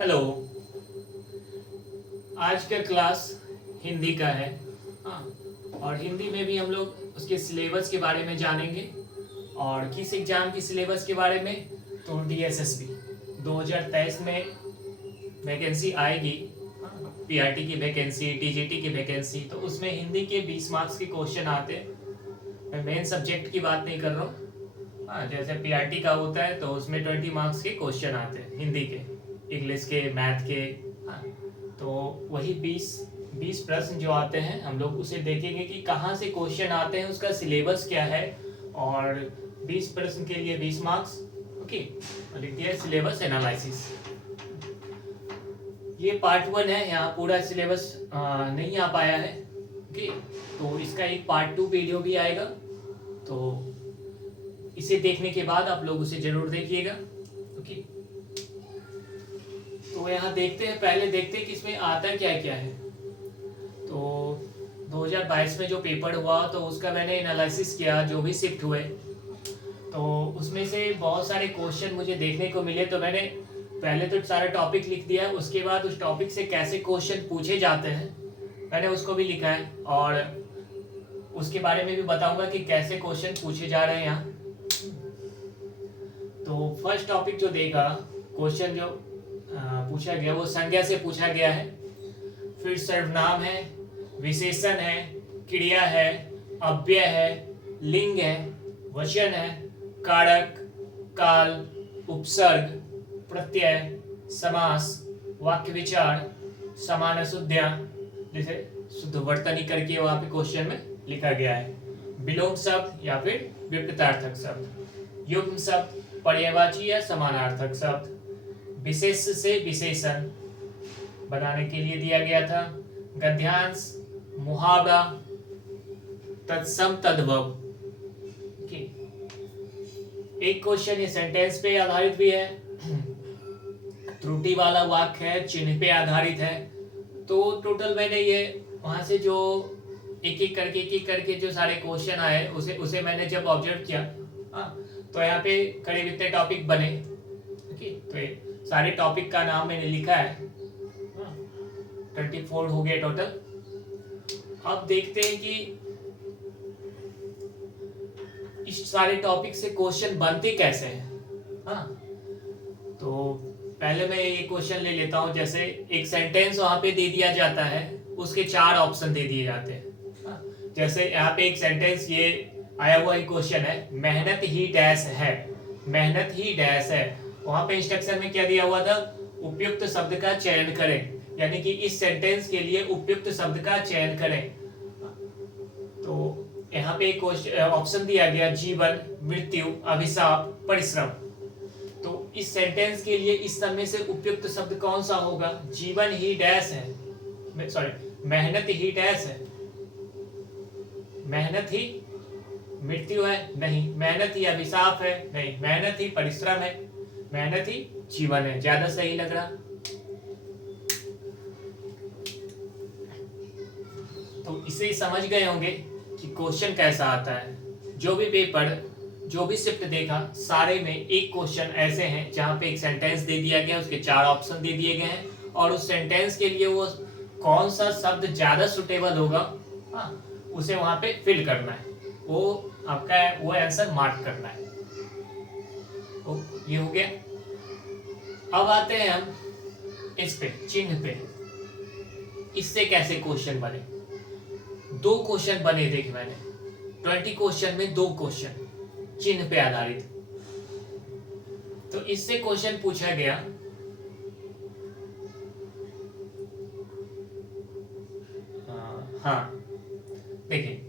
Hello. आज का class Hindi का है। हाँ, और हिंदी में भी हम लोग उसके सिलेबस के बारे में जानेंगे। और किस एग्ज़ाम की सिलेबस के बारे में, तो DSSB 2023 में वैकेंसी आएगी। PRT की वैकेंसी, TGT की वैकेंसी, तो उसमें हिंदी के 20 मार्क्स के क्वेश्चन आते हैं। मैं मेन सब्जेक्ट की बात नहीं कर रहा हूँ। हाँ, जैसे PRT का होता है तो उसमें 20 मार्क्स के क्वेश्चन आते हैं हिंदी के, इंग्लिश के, मैथ के। हाँ, तो वही 20 प्रश्न जो आते हैं हम लोग उसे देखेंगे कि कहाँ से क्वेश्चन आते हैं, उसका सिलेबस क्या है। और 20 प्रश्न के लिए 20 मार्क्स। ओके, और लिख दिया सिलेबस एनालिसिस। ये पार्ट 1 है, यहाँ पूरा सिलेबस नहीं आ पाया है। ओके, तो इसका एक पार्ट 2 वीडियो भी आएगा, तो इसे देखने के बाद आप लोग उसे जरूर देखिएगा। ओके, तो यहाँ देखते हैं, पहले देखते हैं कि इसमें आता क्या क्या है। तो 2022 में जो पेपर हुआ तो उसका मैंने एनालिसिस किया, जो भी शिफ्ट हुए तो उसमें से बहुत सारे क्वेश्चन मुझे देखने को मिले। तो मैंने पहले तो सारा टॉपिक लिख दिया, उसके बाद उस टॉपिक से कैसे क्वेश्चन पूछे जाते हैं मैंने उसको भी लिखा है, और उसके बारे में भी बताऊंगा कि कैसे क्वेश्चन पूछे जा रहे हैं यहाँ। तो फर्स्ट टॉपिक जो देगा, क्वेश्चन जो पूछा गया वो संज्ञा से पूछा गया है। फिर सर्वनाम है, विशेषण है, क्रिया है, अव्यय है, लिंग है, वचन है, कारक, काल, उपसर्ग, प्रत्यय, समास, वाक्य विचार, समान शुद्धियां, जैसे शुद्ध वर्तनी करके वहां पे क्वेश्चन में लिखा गया है। विलोम शब्द या फिर विपरीतार्थक शब्द, युग्म शब्द, पर्यायवाची या समानार्थक शब्द, विशेष से विशेषण बनाने के लिए दिया गया था। गद्यांश, मुहावरा, तत्सम तद्भव। एक क्वेश्चन ये सेंटेंस पे आधारित भी है, त्रुटि वाला वाक्य है, चिन्ह पे आधारित है। तो टोटल मैंने ये वहां से जो एक एक करके जो सारे क्वेश्चन आए उसे मैंने जब ऑब्जर्व किया, तो यहाँ पे करीब इतने टॉपिक बने। तो ये सारे टॉपिक का नाम मैंने लिखा है। 24 हो गए टोटल। अब देखते हैं कि इस सारे टॉपिक से क्वेश्चन बनते कैसे हैं। हाँ, तो पहले मैं ये क्वेश्चन ले लेता हूं। जैसे एक सेंटेंस वहां पे दे दिया जाता है, उसके 4 ऑप्शन दे दिए जाते हैं। हाँ, जैसे यहाँ पे एक सेंटेंस ये आया हुआ एक क्वेश्चन है, मेहनत ही डैश है, मेहनत ही डैश है। वहां पे इंस्ट्रक्शन में क्या दिया हुआ था, उपयुक्त शब्द का चयन करें, यानी कि इस सेंटेंस के लिए उपयुक्त शब्द का चयन करें। तो यहाँ पे एक ऑप्शन दिया गया, जीवन, मृत्यु, अभिशाप, परिश्रम। तो इस सेंटेंस के लिए इस समय से उपयुक्त शब्द कौन सा होगा, जीवन ही डैश है, सॉरी मेहनत ही डैश है, मेहनत ही मृत्यु है, नहीं, मेहनत ही अभिशाप है, नहीं, मेहनत ही परिश्रम है, मेहनत ही जीवन है। ज्यादा सही लग रहा। तो इसे समझ गए होंगे कि क्वेश्चन कैसा आता है। जो भी पेपर, जो भी शिफ्ट देखा, सारे में एक क्वेश्चन ऐसे हैं जहां पे एक सेंटेंस दे दिया गया, उसके 4 ऑप्शन दे दिए गए हैं, और उस सेंटेंस के लिए वो कौन सा शब्द ज्यादा सुटेबल होगा, उसे वहां पे फिल करना है, वो आपका वो आंसर मार्क करना है। तो ये हो गया। अब आते हैं हम इस पे, चिन्ह पे। इससे कैसे क्वेश्चन बने। 2 क्वेश्चन बने देखे मैंने, 20 क्वेश्चन में 2 क्वेश्चन चिन्ह पे आधारित। तो इससे क्वेश्चन पूछा गया, हाँ देखिए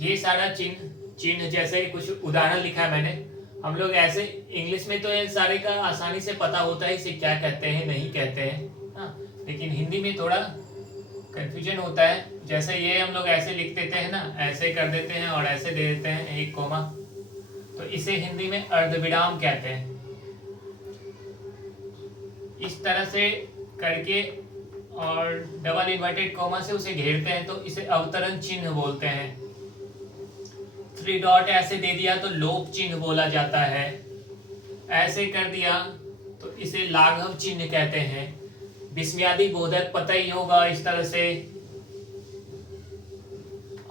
ये सारा चिन्ह चिन्ह जैसे कुछ उदाहरण लिखा है मैंने। हम लोग ऐसे इंग्लिश में तो ये सारे का आसानी से पता होता है इसे क्या कहते हैं, नहीं कहते हैं। हाँ, लेकिन हिंदी में थोड़ा कंफ्यूजन होता है। जैसे ये हम लोग ऐसे लिख देते हैं ना, ऐसे कर देते हैं और ऐसे दे देते हैं एक कोमा, तो इसे हिंदी में अर्धविराम कहते हैं। इस तरह से करके और डबल इन्वर्टेड कोमा से उसे घेरते हैं, तो इसे अवतरण चिन्ह बोलते हैं। 3 डॉट ऐसे दे दिया तो लोप चिन्ह बोला जाता है। ऐसे कर दिया तो इसे लाघव चिन्ह कहते हैं। विस्मयादि बोधक पता ही होगा, इस तरह से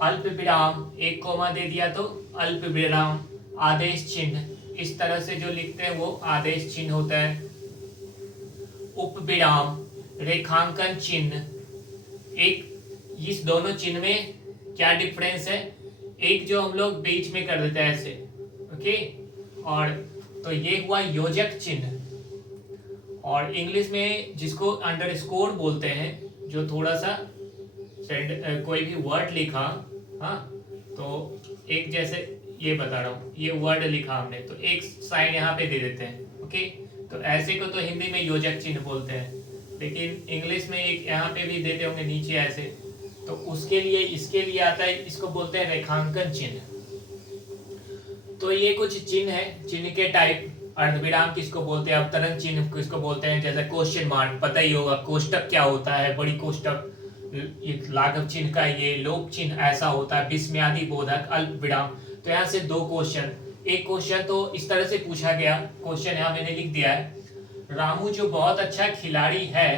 अल्प विराम, एक कोमा दे दिया तो अल्प विराम, आदेश चिन्ह, इस तरह से जो लिखते हैं वो आदेश चिन्ह होता है। उपविराम, रेखांकन चिन्ह, एक इस दोनों चिन्ह में क्या डिफरेंस है, एक जो हम लोग बीच में कर देते हैं ऐसे, ओके, और तो ये हुआ योजक चिन्ह। और इंग्लिश में जिसको अंडरस्कोर बोलते हैं, जो थोड़ा सा कोई भी वर्ड लिखा, हाँ, तो एक जैसे ये बता रहा हूँ, ये वर्ड लिखा हमने तो एक साइन यहाँ पे दे देते हैं, ओके, तो ऐसे को तो हिंदी में योजक चिन्ह बोलते हैं, लेकिन इंग्लिश में एक यहाँ पे भी देते होंगे नीचे ऐसे, तो उसके लिए इसके लिए आता है, इसको बोलते हैं रेखांकन चिन्ह। तो ये कुछ चिन्ह है, चिन्ह के टाइप। अर्धविराम किसको बोलते हैं, अवतरण चिन्ह किसको बोलते हैं, जैसे क्वेश्चन मार्क पता ही होगा, कोष्टक क्या होता है, बड़ी कोष्टक, लाघव चिन्ह का ये लोप चिन्ह ऐसा होता है, विस्मयादि बोधक, अल्प विराम। तो यहाँ से दो क्वेश्चन, एक क्वेश्चन तो इस तरह से पूछा गया, क्वेश्चन यहाँ मैंने लिख दिया है, रामू जो बहुत अच्छा खिलाड़ी है,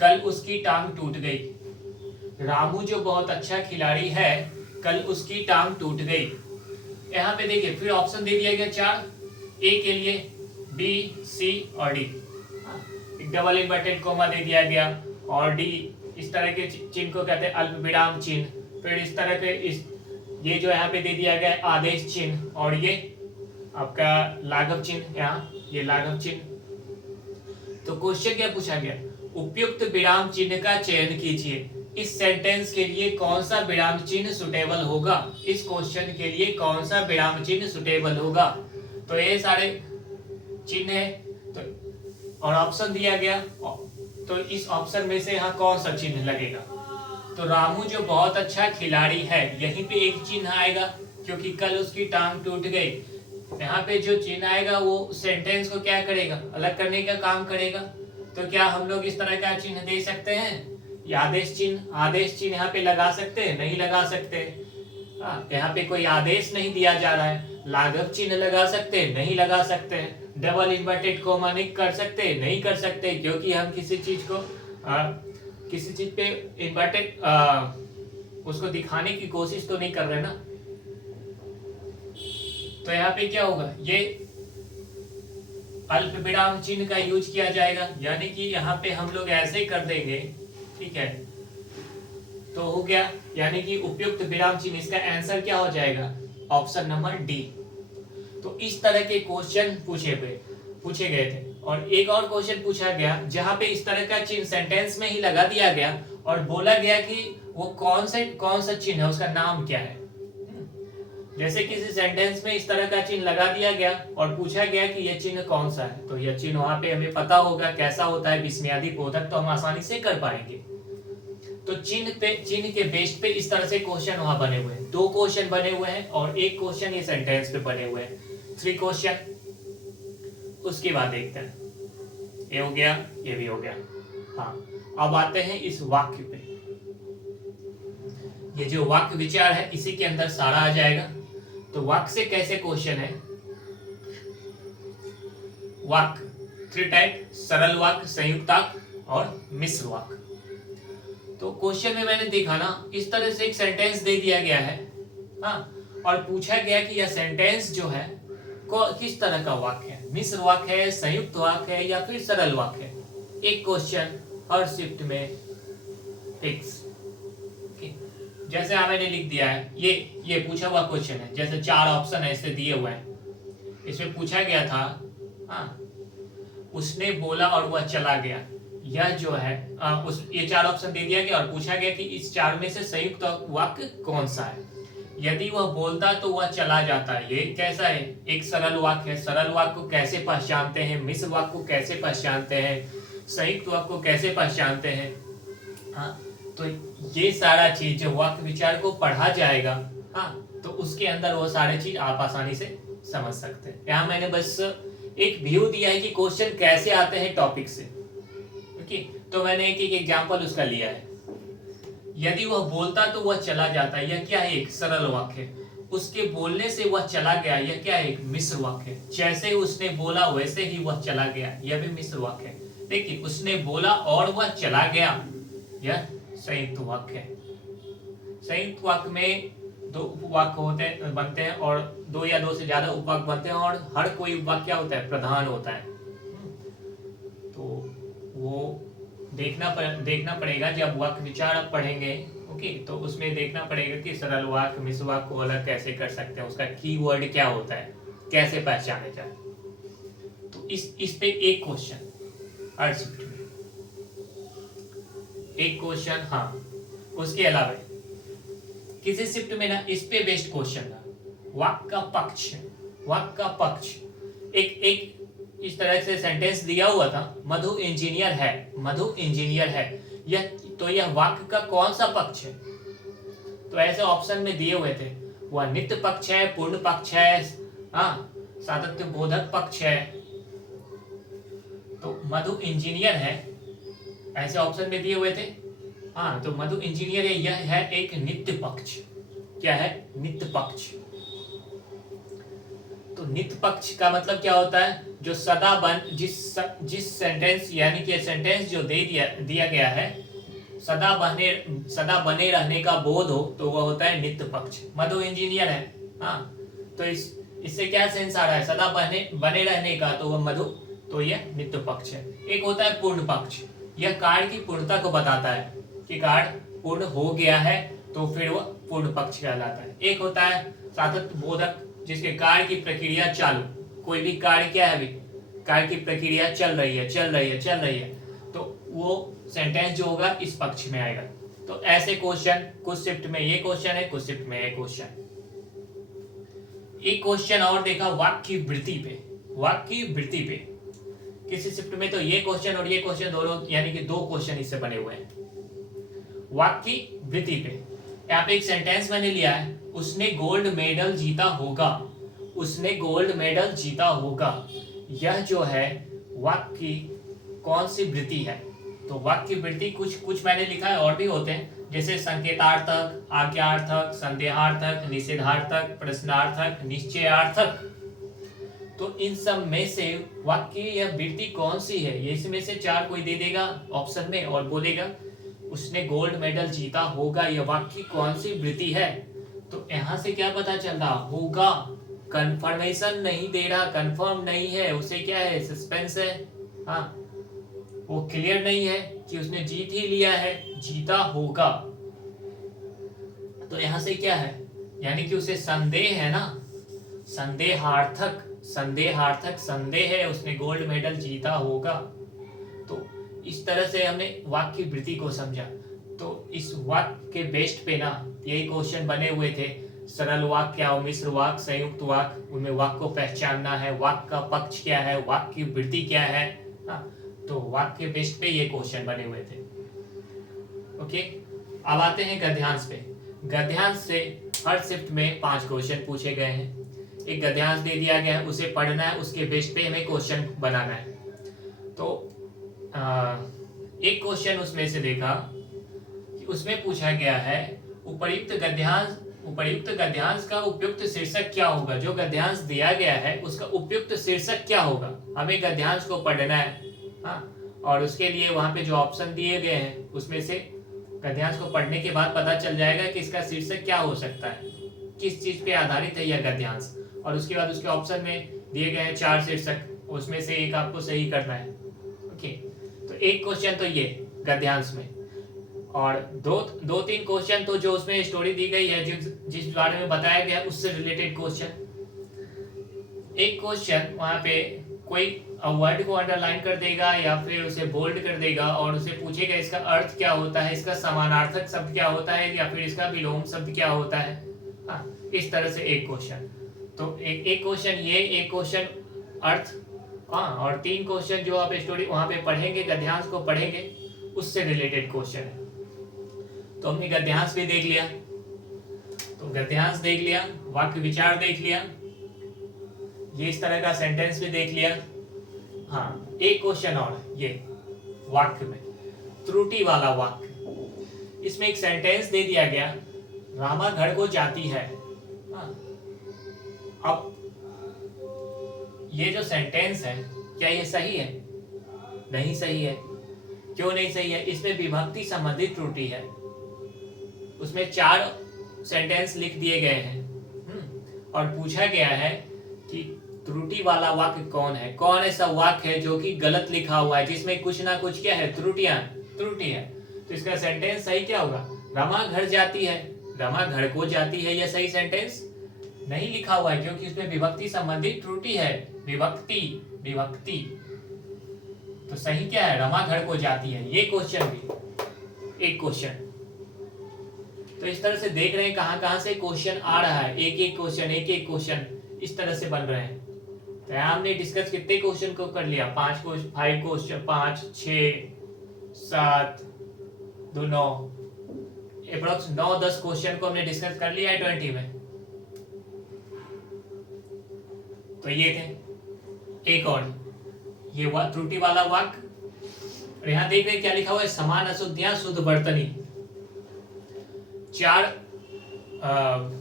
कल उसकी टांग टूट गई। रामू जो बहुत अच्छा खिलाड़ी है, कल उसकी टांग टूट गई। यहाँ पे देखिए फिर ऑप्शन दे दिया गया चार, ए के लिए बी, सी और डी, एक डबल इन्वर्टेड कोमा दे दिया गया, और डी इस तरह के चिन्ह को कहते हैं अल्प विराम चिन्ह। फिर इस तरह के इस ये जो यहाँ पे दे दिया गया है आदेश चिन्ह, और ये आपका लाघव चिन्ह, यहाँ ये लाघव चिन्ह। तो क्वेश्चन क्या पूछा गया, उपयुक्त विराम चिन्ह का चयन कीजिए, इस सेंटेंस के लिए कौन सा विराम चिन्ह सुटेबल होगा, इस क्वेश्चन के लिए कौन सा विराम चिन्ह सुटेबल होगा। तो ये सारे चिन्ह है, तो और ऑप्शन दिया गया, तो इस ऑप्शन में से यहाँ कौन सा चिन्ह लगेगा, तो रामू जो बहुत अच्छा खिलाड़ी है, यहीं पे एक चिन्ह आएगा, क्योंकि कल उसकी टांग टूट गई। यहाँ पे जो चिन्ह आएगा वो सेंटेंस को क्या करेगा, अलग करने का काम करेगा। तो क्या हम लोग इस तरह का चिन्ह दे सकते हैं, आदेश चिन्ह यहाँ पे लगा सकते हैं, नहीं लगा सकते, यहाँ पे कोई आदेश नहीं दिया जा रहा है। लाघव चिन्ह लगा सकते हैं, नहीं लगा सकते हैं। डबल इन्वर्टेड कोमा नहीं कर सकते, नहीं कर सकते, क्योंकि हम किसी चीज को किसी चीज पे इन्वर्टेड उसको दिखाने की कोशिश तो नहीं कर रहे ना। तो यहाँ पे क्या होगा, ये अल्प विराम चिन्ह का यूज किया जाएगा, यानी कि यहाँ पे हम लोग ऐसे कर देंगे, ठीक है, तो हो गया, यानी कि उपयुक्त विराम चिन्ह, इसका आंसर क्या हो जाएगा, ऑप्शन नंबर डी। तो इस तरह के क्वेश्चन पूछे गए थे। और एक और क्वेश्चन पूछा गया जहां पे इस तरह का चिन्ह सेंटेंस में ही लगा दिया गया और बोला गया कि वो कौन सा चिन्ह है, उसका नाम क्या है। जैसे किसी सेंटेंस में इस तरह का चिन्ह लगा दिया गया और पूछा गया कि यह चिन्ह कौन सा है, तो यह चिन्ह वहां पे हमें पता होगा कैसा होता है, विस्मयादि बोधक, तो हम आसानी से कर पाएंगे। तो चिन्ह के बेस पे इस तरह से क्वेश्चन वहां बने हुए हैं, दो क्वेश्चन बने हुए हैं और एक क्वेश्चन ये सेंटेंस पे बने हुए हैं, 3 क्वेश्चन। उसके बाद देखते हैं, ये हो गया, ये भी हो गया। हाँ, अब आते हैं इस वाक्य पे। ये जो वाक्य विचार है इसी के अंदर सारा आ जाएगा। तो वाक्य से कैसे क्वेश्चन है, वाक्य 3 टाइप, सरल वाक्य, संयुक्त वाक्य और मिश्र वाक्य। तो क्वेश्चन में मैंने देखा ना, इस तरह से एक सेंटेंस दे दिया गया है, हाँ, और पूछा गया कि यह सेंटेंस जो है किस तरह का वाक्य है, मिश्र वाक्य है, संयुक्त वाक्य है या फिर सरल वाक्य है। एक क्वेश्चन हर शिफ्ट में फिक्स। जैसे मैंने लिख दिया है, ये पूछा हुआ क्वेश्चन है, जैसे 4 ऑप्शन ऐसे दिए हुए हैं। इसमें पूछा गया था, हाँ, उसने बोला और वह चला गया। यह जो है ये 4 ऑप्शन दे दिया गया और पूछा गया कि इस 4 में से संयुक्त वाक्य कौन सा है। यदि वह बोलता तो वह चला जाता, ये कैसा है, एक सरल वाक्य है। सरल वाक्य को कैसे पहचानते हैं, मिश्र वाक्य को कैसे पहचानते हैं, संयुक्त वाक्य को कैसे पहचानते हैं। हाँ, तो ये सारा चीज जो वाक्य विचार को पढ़ा जाएगा, हाँ, तो उसके अंदर वो सारे चीज आप आसानी से समझ सकते हैं। यहाँ मैंने बस एक व्यू दिया है कि क्वेश्चन कैसे आते हैं टॉपिक से, तो मैंने एक एग्जांपल उसका लिया है। यदि वह बोलता तो वह चला जाता, यह क्या है, एक सरल वाक्य। उसके बोलने से वह चला गया, यह क्या है, एक मिश्र वाक्य। जैसे उसने बोला वैसे ही वह चला गया, यह भी मिश्र वाक्य है। देखिए उसने बोला और वह चला गया, यह संयुक्त वाक्य है। संयुक्त वाक्य में दो उपवाक्य होते हैं, बनते हैं, और दो या दो से ज्यादा उपवाक्य बनते हैं, और हर कोई उपवाक्य क्या होता है, प्रधान होता है। तो वो देखना पड़ेगा जब वाक्य विचार आप पढ़ेंगे, ओके, तो उसमें देखना पड़ेगा कि सरल वाक्य मिश्र वाक्य को अलग कैसे कर सकते हैं, उसका कीवर्ड क्या होता है, कैसे पहचाने जाए। तो इस पे एक क्वेश्चन हर शिफ्ट में, एक क्वेश्चन। हाँ, उसके अलावा किसी शिफ्ट में ना इस पे बेस्ड क्वेश्चन था, वाक्य का पक्ष। वाक्य का पक्ष एक इस तरह से सेंटेंस दिया हुआ था, मधु इंजीनियर है, मधु इंजीनियर है, यह वाक्य का कौन सा पक्ष है? तो ऐसे ऑप्शन में दिए हुए थे, वह नित्य पक्ष है, पूर्ण पक्ष है, हाँ, सातत्य बोधक पक्ष है। तो मधु इंजीनियर है, ऐसे ऑप्शन में दिए हुए थे। हाँ, तो मधु इंजीनियर है, यह है एक नित्य पक्ष। क्या है? नित्य पक्ष। तो नित्य पक्ष का मतलब क्या होता है? जो सदा जिस सेंटेंस, यानी कि सेंटेंस जो दिया गया है, सदा बने रहने का बोध हो, तो वह होता है नित्य पक्ष। मधु इंजीनियर है, हाँ, तो इससे क्या सेंस आ रहा है? सदा बने रहने का, तो वह मधु, तो यह नित्य पक्ष है। एक होता है पूर्ण पक्ष, यह कार्य की पूर्णता को बताता है कि कार्य पूर्ण हो गया है, तो फिर वह पूर्ण पक्ष कहलाता है। एक होता है सातत्य बोधक, जिसके कार्य की प्रक्रिया चालू, कोई भी कार्य क्या है, अभी कार्य की प्रक्रिया चल रही है, तो वो सेंटेंस जो होगा इस पक्ष में आएगा। तो ऐसे क्वेश्चन कुछ शिफ्ट में ये क्वेश्चन है, कुछ शिफ्ट में ये क्वेश्चन। एक क्वेश्चन और देखा वाक्य की वृत्ति पे, वाक्य की वृत्ति पे किसी शिफ्ट में, तो ये क्वेश्चन और ये क्वेश्चन दोनों, यानी कि दो क्वेश्चन इससे बने हुए हैं। वाक्य की वृत्ति पे यहाँ पे एक सेंटेंस मैंने लिया है, उसने गोल्ड मेडल जीता होगा, उसने गोल्ड मेडल जीता होगा। यह जो है वाक्य की कौन सी वृत्ति है? तो वाक्य की वृत्ति कुछ मैंने लिखा है, और भी होते हैं, जैसे संकेतार्थक, आज्ञार्थक, संदेहार्थक, निषेधार्थक, प्रश्नार्थक, निश्चयार्थक। तो इन सब में से वाक्य या वृत्ति कौन सी है? ये इसमें से चार कोई दे देगा ऑप्शन में और बोलेगा उसने गोल्ड मेडल जीता होगा, यह वाक्य कौन सी वृत्ति है? तो यहाँ से क्या पता चल रहा? होगा, कंफर्मेशन नहीं दे रहा, कंफर्म नहीं है, उसे क्या है, सस्पेंस है। हाँ, वो क्लियर नहीं है कि उसने जीत ही लिया है, जीता होगा। तो यहाँ से क्या है, यानी कि उसे संदेह है ना, संदेहार्थक संदेह है, उसने गोल्ड मेडल जीता होगा। तो इस तरह से हमने वाक्य की वृत्ति को समझा। तो इस वाक्य के बेस्ट पे ना यही क्वेश्चन बने हुए थे, सरल वाक्य क्या हो, मिश्र वाक्य, संयुक्त वाक्य, उनमें वाक्य को पहचानना है, वाक्य का पक्ष क्या है, वाक्य की वृत्ति क्या है। हाँ, तो वाक्य के बेस्ट पे ये क्वेश्चन बने हुए थे। ओके, अब आते हैं गद्यांश पे। गद्यांश से हर शिफ्ट में 5 क्वेश्चन पूछे गए हैं। एक गद्यांश दे दिया गया है, उसे पढ़ना है, उसके बेस्ट पे हमें क्वेश्चन बनाना है। तो एक क्वेश्चन उसमें से देखा कि उसमें पूछा गया है उपर्युक्त गद्यांश का उपयुक्त शीर्षक क्या होगा? जो गद्यांश दिया गया है उसका उपयुक्त शीर्षक क्या होगा? हमें गद्यांश को पढ़ना है। हाँ, और उसके लिए वहां पे जो ऑप्शन दिए गए हैं उसमें से गद्यांश को पढ़ने के बाद पता चल जाएगा कि इसका शीर्षक क्या हो सकता है, किस चीज पे आधारित है यह गद्यांश। और उसके बाद उसके ऑप्शन में दिए गए हैं 4 शीर्षक, उसमें से एक आपको सही करना है। ओके, तो एक क्वेश्चन तो ये गद्यांश में, और दो तीन क्वेश्चन तो जो उसमें स्टोरी दी गई है, जिस बारे में बताया गया है उससे रिलेटेड क्वेश्चन। एक क्वेश्चन वहां पे कोई वर्ड को अंडरलाइन कर देगा या फिर उसे बोल्ड कर देगा और उसे पूछेगा इसका अर्थ क्या होता है, इसका समानार्थक शब्द क्या होता है, या फिर इसका विलोम शब्द क्या होता है। हाँ, इस तरह से एक क्वेश्चन। तो एक क्वेश्चन ये, एक क्वेश्चन अर्थ, हाँ, और 3 क्वेश्चन जो आप स्टोरी वहां पे पढ़ेंगे, गद्यांश को पढ़ेंगे, उससे रिलेटेड क्वेश्चन है। तो हमने गद्यांश भी देख लिया, वाक्य विचार देख लिया, ये इस तरह का सेंटेंस भी देख लिया। हाँ, एक क्वेश्चन और, ये वाक्य में त्रुटि वाला वाक्य। इसमें एक सेंटेंस दे दिया गया, रामा घर को जाती है। हाँ, अब ये जो सेंटेंस है क्या ये सही है? नहीं सही है। क्यों नहीं सही है? इसमें विभक्ति संबंधी त्रुटि है। उसमें 4 सेंटेंस लिख दिए गए हैं और पूछा गया है कि त्रुटि वाला वाक्य कौन है, कौन ऐसा वाक्य है जो कि गलत लिखा हुआ है, जिसमें कुछ ना कुछ क्या है, त्रुटि है। तो इसका सेंटेंस सही क्या होगा? रमा घर जाती है, रमा घर को जाती है। यह सही सेंटेंस नहीं लिखा हुआ है क्योंकि उसमें विभक्ति संबंधी त्रुटि है। विभक्ति तो सही क्या है? रमा घर को जाती है। ये क्वेश्चन भी एक क्वेश्चन। तो इस तरह से देख रहे हैं कहां से क्वेश्चन आ रहा है। एक क्वेश्चन इस तरह से बन रहे हैं। तो हमने डिस्कस कितने क्वेश्चन को कर लिया? 5 क्वेश्चन, 5, 6, 7, 2, 9, अप्रोक्स 9-10 क्वेश्चन को हमने डिस्कस कर लिया है 20 में। तो ये थे। एक और ये त्रुटि वाला वाक्य, और यहां देख रहे क्या लिखा हुआ है? समान अशुद्धियां शुद्ध वर्तनी। 4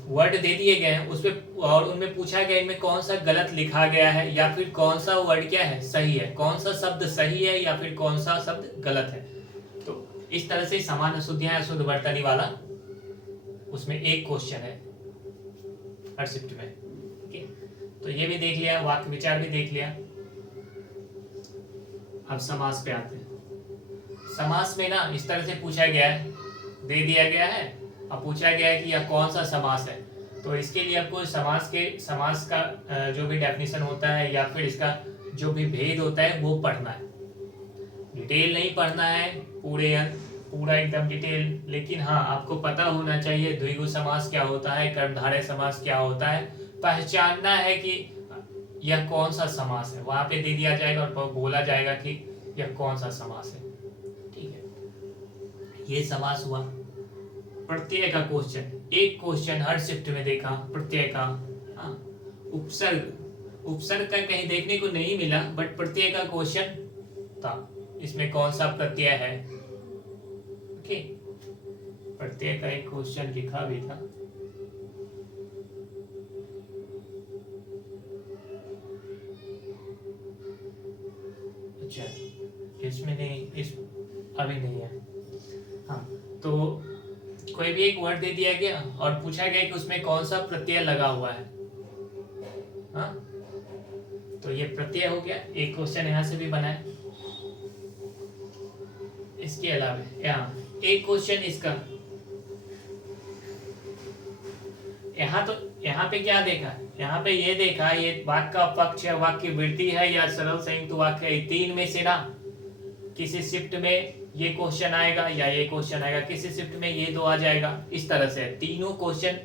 वर्ड दे दिए गए हैं उसमें, और उनमें पूछा गया इनमें कौन सा गलत लिखा गया है या फिर कौन सा वर्ड क्या है, सही है, कौन सा शब्द सही है या फिर कौन सा शब्द गलत है। तो इस तरह से समान अशुद्धियां शुद्ध वर्तनी वाला उसमें एक क्वेश्चन है हर शिफ्ट में। ठीक है, तो ये भी देख लिया, वाक्य विचार भी देख लिया। अब समास पे आते हैं। समास में ना इस तरह से पूछा गया है, दे दिया गया है, अब पूछा गया है कि यह कौन सा समास है। तो इसके लिए आपको समास का जो भी डेफिनेशन होता है या फिर इसका जो भी भेद होता है वो पढ़ना है। डिटेल नहीं पढ़ना है पूरा एकदम डिटेल, लेकिन हाँ आपको पता होना चाहिए द्विगु समास क्या होता है, कर्मधारय समास क्या होता है, पहचानना है कि यह कौन सा समास है। वहां पे दे दिया जाएगा और बोला जाएगा कि यह कौन सा समास है। ठीक है, ये समास हुआ। प्रत्यय का क्वेश्चन, एक क्वेश्चन हर शिफ्ट में देखा प्रत्यय का। हाँ, उपसर्ग का कहीं देखने को नहीं मिला, बट प्रत्यय का क्वेश्चन था। इसमें कौन सा प्रत्यय है? ओके, प्रत्यय का एक क्वेश्चन लिखा भी था। अच्छा, इसमें नहीं, इस अभी नहीं है। हाँ, तो कोई भी एक वर्ड दे दिया गया और पूछा गया कि उसमें कौन सा प्रत्यय लगा हुआ है। हाँ, तो ये प्रत्यय हो गया। एक क्वेश्चन यहाँ से भी बना है। इसके अलावा यहाँ एक क्वेश्चन इसका, यहाँ पे क्या देखा? यहाँ पे ये देखा, ये वाक्य का पक्ष है, वाक्य वृत्ति है या सरल संयुक्त वाक्य है। 3 में से ना किसी शिफ्ट में ये क्वेश्चन आएगा या ये क्वेश्चन आएगा, किसी शिफ्ट में ये 2 आ जाएगा। इस तरह से तीनों क्वेश्चन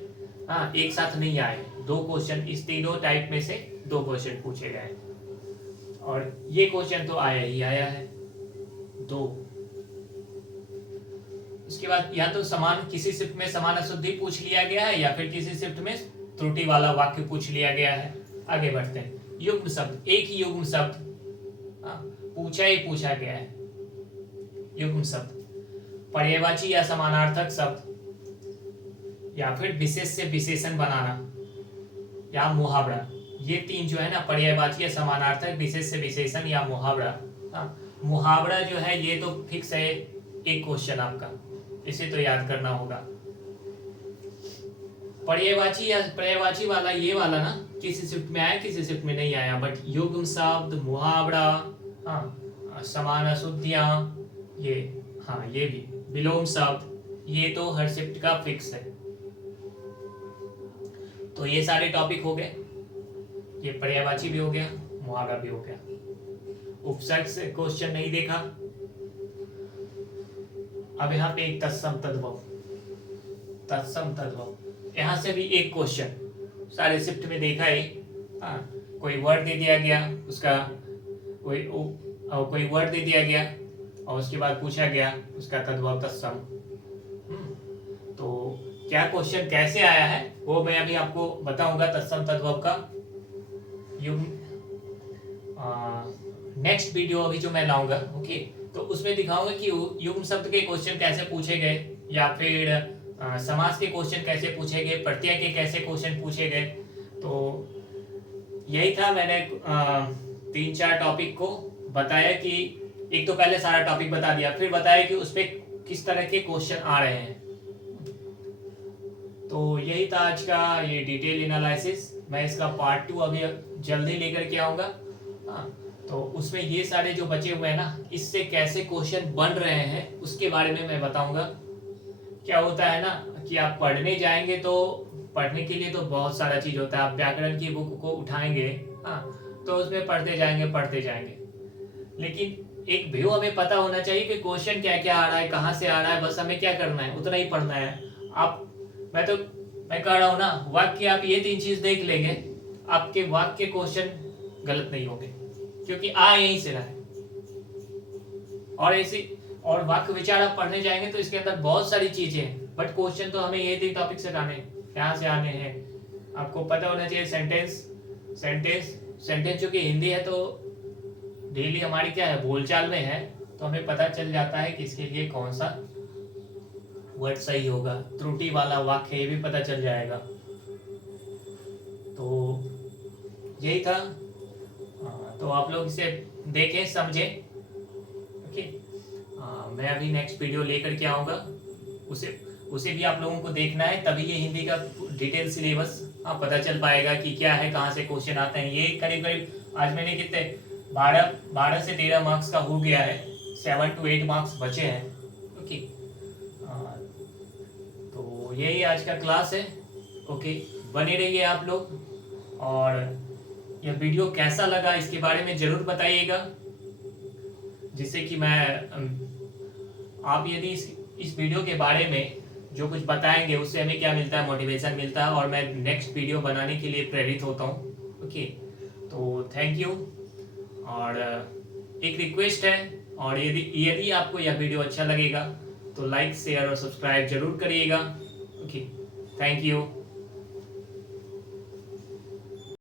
हाँ एक साथ नहीं आए, 2 क्वेश्चन, इस तीनों टाइप में से 2 क्वेश्चन पूछे गए। और ये क्वेश्चन तो आया है 2। उसके बाद या तो किसी शिफ्ट में समान अशुद्धि पूछ लिया गया है या फिर किसी शिफ्ट में त्रुटि वाला वाक्य पूछ लिया गया है। आगे बढ़ते हैं। युग्म शब्द, एक ही युग्म शब्द पूछा गया है। युग्म शब्द, पर्यायवाची या समानार्थक शब्द या फिर विशेष से विशेषण बनाना या मुहावरा। ये 3 जो है ना, पर्यायवाची या समानार्थक, विशेष से विशेषण या मुहावरा। मुहावरा जो है ये तो फिक्स है, एक क्वेश्चन आपका, इसे तो याद करना होगा। पर्यायवाची वाला ये वाला ना किसी शिफ्ट में आया किसी शिफ्ट में नहीं आया, बट युग्म शब्द, मुहावरा, समान अशुद्धियां, ये भी विलोम शब्द, ये तो हर शिफ्ट का फिक्स है। तो ये सारे टॉपिक हो गए। ये पर्यायवाची भी हो गया, मुहावरा भी हो गया। उपसर्ग से क्वेश्चन नहीं देखा। अब यहाँ पे एक तत्सम तद्भव, यहाँ से भी एक क्वेश्चन सारे शिफ्ट में देखा है। कोई वर्ड दे दिया गया, उसका कोई वर्ड दे दिया गया और उसके बाद पूछा गया उसका तद्भव तत्सम। तो क्या क्वेश्चन कैसे आया है वो मैं अभी आपको बताऊंगा। तत्सम तद्भव का नेक्स्ट वीडियो अभी जो मैं लाऊंगा, ओके, तो उसमें दिखाऊंगा कि युग्म शब्द के क्वेश्चन कैसे पूछे गए या फिर समास के क्वेश्चन कैसे पूछे गए, प्रत्यय के कैसे क्वेश्चन पूछे गए। तो यही था, मैंने 3-4 टॉपिक को बताया कि एक तो पहले सारा टॉपिक बता दिया, फिर बताया कि उस पर किस तरह के क्वेश्चन आ रहे हैं। तो यही था आज का ये डिटेल एनालिसिस। मैं इसका पार्ट 2 अभी जल्दी लेकर के आऊँगा। हाँ, तो उसमें ये सारे जो बचे हुए हैं ना, इससे कैसे क्वेश्चन बन रहे हैं उसके बारे में मैं बताऊँगा। क्या होता है ना कि आप पढ़ने जाएंगे तो पढ़ने के लिए तो बहुत सारा चीज़ होता है। आप व्याकरण की बुक को उठाएंगे, हाँ, तो उसमें पढ़ते जाएंगे, लेकिन एक व्यू हमें पता होना चाहिए कि क्वेश्चन क्या क्या आ रहा है, कहाँ से आ रहा है, बस हमें क्या करना है, उतना ही पढ़ना है। आप मैं कह रहा हूँ ना, वाक्य आप ये 3 चीज देख लेंगे, आपके वाक्य क्वेश्चन गलत नहीं होंगे, क्योंकि आ यहीं से रहा है। और वाक्य विचार आप पढ़ने जाएंगे तो इसके अंदर बहुत सारी चीजें हैं, बट क्वेश्चन तो हमें ये 3 टॉपिक से यहाँ से आने हैं। आपको पता होना चाहिए सेंटेंस चूंकि हिंदी है तो डेली हमारी क्या है, बोलचाल में है, तो हमें पता चल जाता है कि इसके लिए कौन सा वर्ड सही होगा। त्रुटि वाला वाक्य ये भी पता चल जाएगा। तो यही था। तो आप लोग इसे देखें, समझें। ओके, मैं अभी नेक्स्ट वीडियो लेकर के आऊँगा, उसे भी आप लोगों को देखना है, तभी ये हिंदी का डिटेल सिलेबस पता चल पाएगा कि क्या है, कहाँ से क्वेश्चन आते हैं। ये करीब करीब आज मैंने कितने 12 से 13 मार्क्स का हो गया है, 7 to 8 मार्क्स बचे हैं। ओके, तो यही आज का क्लास है। ओके, बने रहिए आप लोग, और यह वीडियो कैसा लगा इसके बारे में ज़रूर बताइएगा, जिससे कि मैं आप यदि इस वीडियो के बारे में जो कुछ बताएंगे उससे हमें क्या मिलता है, मोटिवेशन मिलता है, और मैं नेक्स्ट वीडियो बनाने के लिए प्रेरित होता हूँ। ओके, तो थैंक यू। और एक रिक्वेस्ट है, और यदि आपको यह वीडियो अच्छा लगेगा तो लाइक, शेयर और सब्सक्राइब जरूर करिएगा। Okay, thank you.